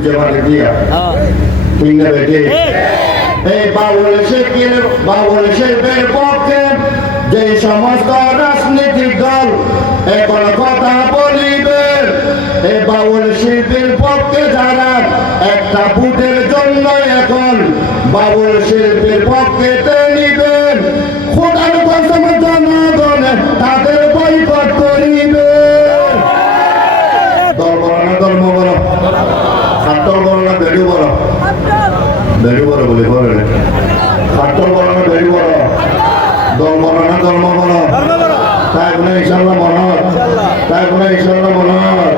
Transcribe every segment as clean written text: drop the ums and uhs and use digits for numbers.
সূর্য বাড়ি দিয়া ঠিক না বেটি এই বাউল শিল্পের পক্ষে যে সমস্ত রাজনৈতিক দল এখন কথা বলিবে এই বাউল শিল্পের পক্ষে যারা একটা ভোটের জন্য এখন বাউল শিল্পের পক্ষে নিবেন খোদার কসম জনগণে তাদের বয়কট করিবে দল বড় না ধর্ম বড় ছাত্র বড় না বেড়ু বড় বেড়ু বড় বলে বলে ছাত্র বড় না বেড়ু বড় দল বড় না ধর্ম বড় তাই বলে ইনশাল্লাহ মনোহর তাই বলে ইনশাল্লাহ মনোহর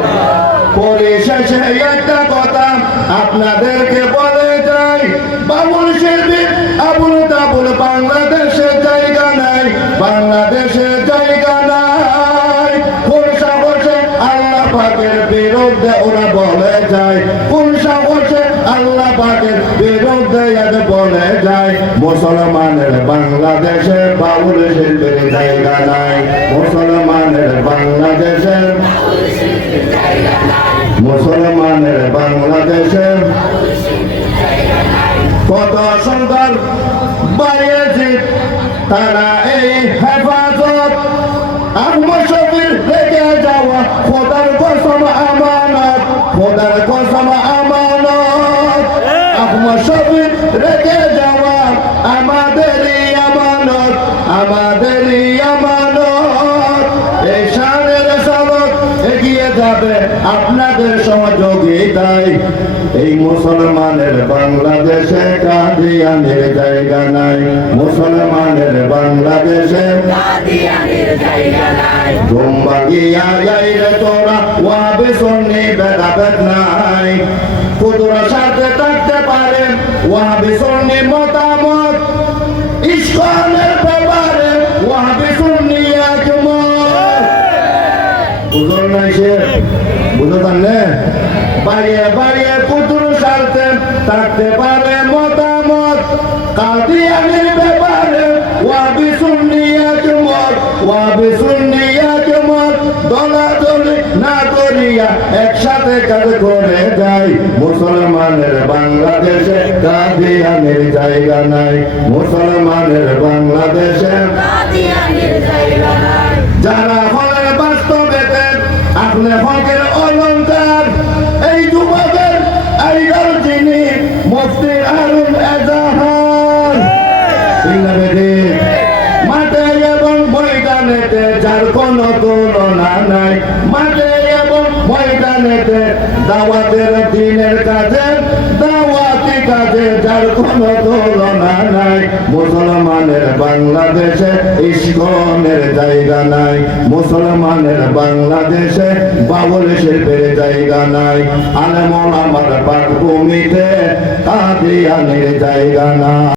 পরিশেষে একটা কথা আপনাদেরকে বলে যাই বাউল শিল্পী আবুল তাবুল বাংলাদেশে জায়গা নাই বাংলাদেশে জায়গা নাই কোন সাহসে আল্লাহ পাকের বিরুদ্ধে ওরা বলে যায় কোন সাহসে আল্লাহ পাকের বিরুদ্ধে বলে যায় মুসলমানের বাংলাদেশে বাউল শিল্পীর জায়গা নাই মুসলমানের বাংলাদেশে মুসলমানের বাংলাদেশে কত সুন্দর বাইরেছে তারা এই হেফাজত আহমদ শফির রেখে যাওয়া খোদার কসম আমানত খোদার কসম আমানত আহমদ শফির রেখে যাওয়া আমাদেরই আমানত আমাদেরই আমানত এই শানের সবক এগিয়ে যাবে আপনাদের সহযোগিতায় এই মুসলমানের বাংলাদেশে কাদিয়ানের জায়গা নাই মুসলমানের বাংলাদেশে কাদিয়ানের জায়গা নাই গোমবাগিয়া যাইরে তোরা ওয়াবে সুন্নি ভেদাভেদ নাই কুদুরা সাথে থাকতে পারে ওয়াবে সুন্নি মতামত ইসলামের ব্যাপারে ওয়াবে সুন্নি একমত বুঝল নাই সে বুঝতে পারলে বাড়িয়ে বাড়িয়ে কুতুর সাথে থাকতে পারে মতামত কাদিয়ানের ব্যাপারে ওয়াবি সুন্নি একমত ওয়াবি সুন্নি একমত দলাদলি না করিয়া একসাথে কাজ করে যাই মুসলমানের বাংলাদেশে কাদিয়ানের জায়গা নাই মুসলমানের বাংলাদেশে কাদিয়ানের জায়গা নাই যারা হলের বাস্তবেতে আপনি হকের অলঙ্কার এই যুবকের আইডল যিনি মুফতি আরুল এজাহার মাঠে এবং ময়দানেতে যার কোনো তুলনা নাই মাঠে এবং ময়দানেতে দাওয়াতের দিনের কাজে দাওয়াতি কাজে যার কোনো তুলনা নাই মুসলমানের বাংলাদেশে ইস্কনের জায়গা নাই মুসলমানের বাংলাদেশে বাউল শিল্পের জায়গা নাই আলেম ওলামার পাক ভূমিতে কাদিয়ানের জায়গা নাই।